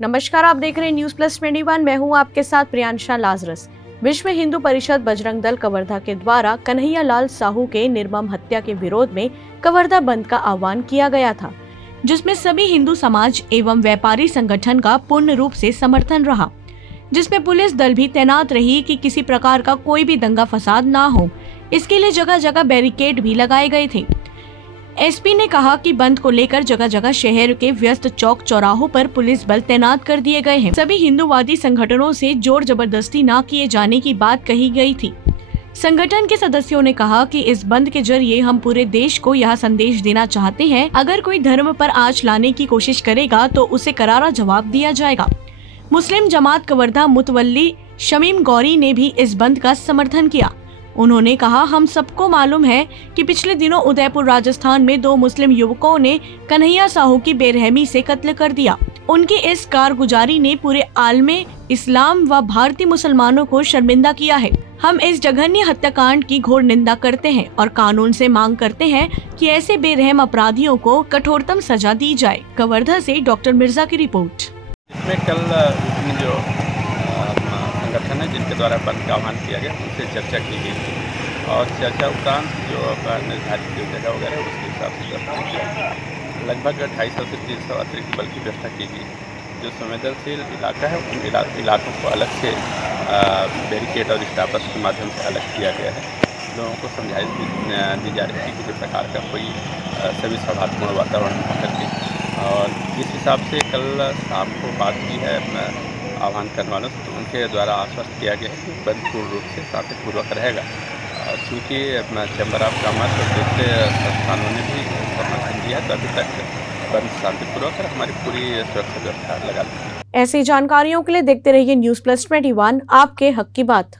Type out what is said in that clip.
नमस्कार, आप देख रहे हैं न्यूज प्लस 21। मैं हूं आपके साथ प्रियांशा लाजरस। विश्व हिंदू परिषद बजरंग दल कवर्धा के द्वारा कन्हैया लाल साहू के निर्मम हत्या के विरोध में कवर्धा बंद का आह्वान किया गया था, जिसमें सभी हिंदू समाज एवं व्यापारी संगठन का पूर्ण रूप से समर्थन रहा, जिसमें पुलिस दल भी तैनात रही कि किसी प्रकार का कोई भी दंगा फसाद ना हो। इसके लिए जगह जगह बैरिकेड भी लगाए गए थे। एसपी ने कहा कि बंद को लेकर जगह जगह शहर के व्यस्त चौक चौराहों पर पुलिस बल तैनात कर दिए गए हैं। सभी हिंदूवादी संगठनों से जोर जबरदस्ती न किए जाने की बात कही गई थी। संगठन के सदस्यों ने कहा कि इस बंद के जरिए हम पूरे देश को यह संदेश देना चाहते हैं, अगर कोई धर्म पर आंच लाने की कोशिश करेगा तो उसे करारा जवाब दिया जाएगा। मुस्लिम जमात कवर्धा मुतवल्ली शमीम गौरी ने भी इस बंद का समर्थन किया। उन्होंने कहा, हम सबको मालूम है कि पिछले दिनों उदयपुर राजस्थान में 2 मुस्लिम युवकों ने कन्हैया साहू की बेरहमी से कत्ल कर दिया। उनकी इस कारगुजारी ने पूरे आलमे इस्लाम व भारतीय मुसलमानों को शर्मिंदा किया है। हम इस जघन्य हत्याकांड की घोर निंदा करते हैं और कानून से मांग करते हैं कि ऐसे बेरहम अपराधियों को कठोरतम सजा दी जाए। कवर्धा से डॉक्टर मिर्जा की रिपोर्ट। इसमें कल जो संगठन है जिनके द्वारा बंद का आह्वान किया गया उनसे चर्चा की गई थी और चर्चा उपरांत जो निर्धारित जो जगह वगैरह उसके हिसाब से व्यवस्था किया। लगभग 250 से 300 अतिरिक्त बल की व्यवस्था की गई। जो संवेदनशील इलाका है उन इलाकों को अलग से बैरिकेड और स्टापर्स के माध्यम से अलग किया गया है। लोगों को समझाइश दी जा रही है कि किसी प्रकार का कोई सभी सौहार्दपूर्ण वातावरण न करके, और जिस हिसाब से कल शाम को बात की है आह्वान करने वालों से, तो उनके द्वारा आश्वस्त किया गया है कि बंद पूर्ण रूप से शांतिपूर्वक रहेगा। चूँकि चैम्बर ऑफ कॉमर्स और दूसरे संस्थानों ने भी समर्थन दिया है, तो अभी तक बंद शांतिपूर्वक और हमारी पूरी सुरक्षा व्यवस्था लगा दी है। ऐसी जानकारियों के लिए देखते रहिए न्यूज प्लस 21, आपके हक की बात।